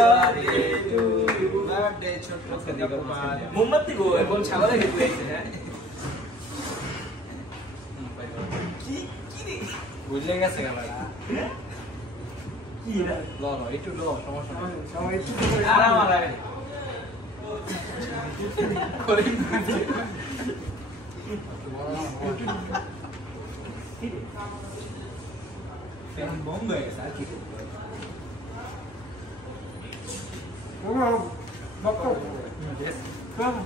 birthday to you. Birthday ছোট্ট মোমবাতি গো এখন ছাগলে খেতে হয়েছে হ্যাঁ কি কি রে বুঝলে গেছে ক্যামেরা কি রে ল ল একটু ল সমস্যা নাই সবাই একটু আরাম আরাম করে ফ্যান বন্ধ হয়ে গেছে আর কি করব বাবা বাবা